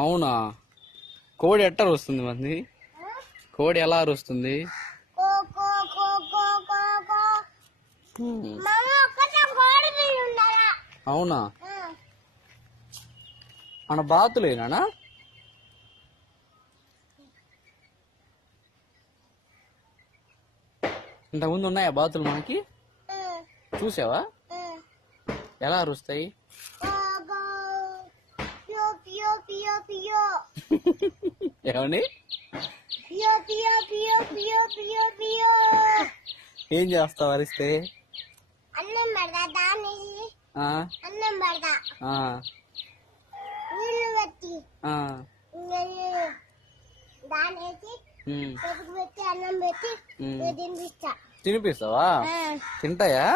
అవునా? కోడి ఎట్ట అరుస్తుంది మంది? కోడి ఎలా అరుస్తుంది? అవునా? మన బాతులేనా? ఇంతకుముందు ఉన్నాయా బాతులు మనకి? చూసావా ఎలా అరుస్తాయి? ఏమని? ఏం చేస్తావు అరిస్తే? అన్నం పెడతా దాన్ని, అన్నం పెడతా నీళ్ళు పెట్టి దాన్ని వేసి పెరుగు పెట్టి అన్నం పెట్టి తినిపిస్తా. తినిపిస్తావా? తింటాయా?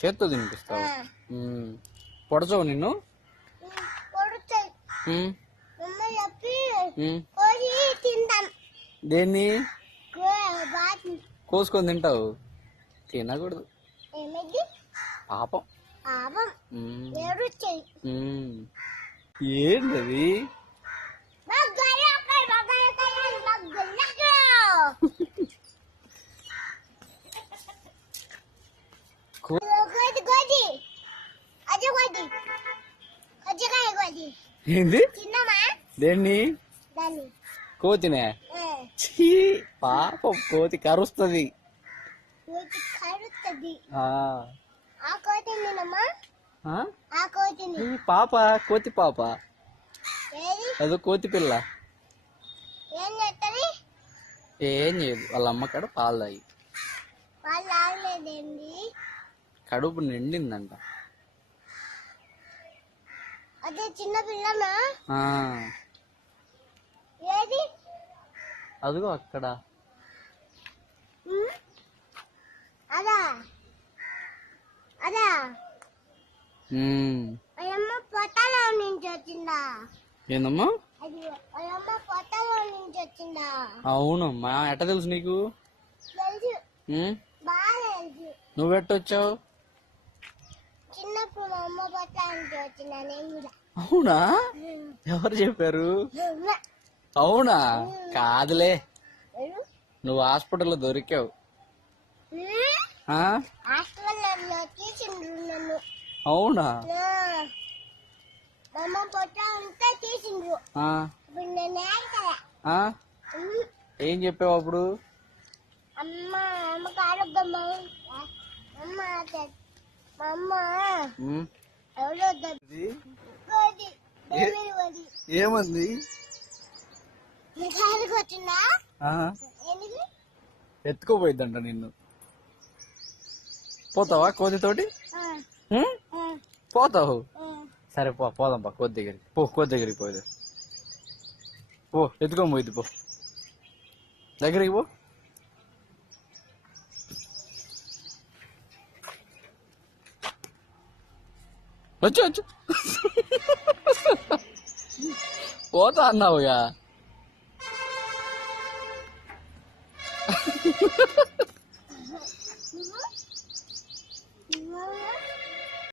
చేత్తో తినిపిస్తావు? పొడచవు నిన్ను? దేన్ని కోసుకొని తింటావు? తినకూడదు పాపం. ఏంటది? ఏంది? దేన్ని? కోతినే? పాపం కోతి కరుస్తుంది. పాప కోతి పాప అదో కోతి పిల్ల. ఏం చేయదు, వాళ్ళ అమ్మ కాడ పాలు తాగి కడుపు నిండిందంట. అదే చిన్న పిల్లనా? అదిగో అక్కడ. అదా అదా పొట్టలో నుంచి వచ్చిందా? ఏందమ్మా? పొట్టలో నుంచి వచ్చిందా? అవునమ్మా. ఎట్ట తెలుసు నీకు? బాగా తెలుసు. నువ్వెట్టొచ్చావు? చిన్నప్పుడు మా అమ్మ పొట్ట నుంచి వచ్చిందా నేను కూడా. అవునా? ఎవరు చెప్పారు? అవునా? కాదులే, నువ్వు హాస్పిటల్లో దొరికావు. అవునా? ఏం చెప్పావు అప్పుడు? ఏమంది? ఎత్తుకోపోయిద్దంట నిన్ను. పోతావా కోతితోటి? పోతావు? సరే పోదాంపా కోతి దగ్గరికి. కోతి దగ్గరికి పోయి ఎత్తుకొని పోయిద్ది. దగ్గరికి పో. వచ్చు పోతా అన్నావుగా.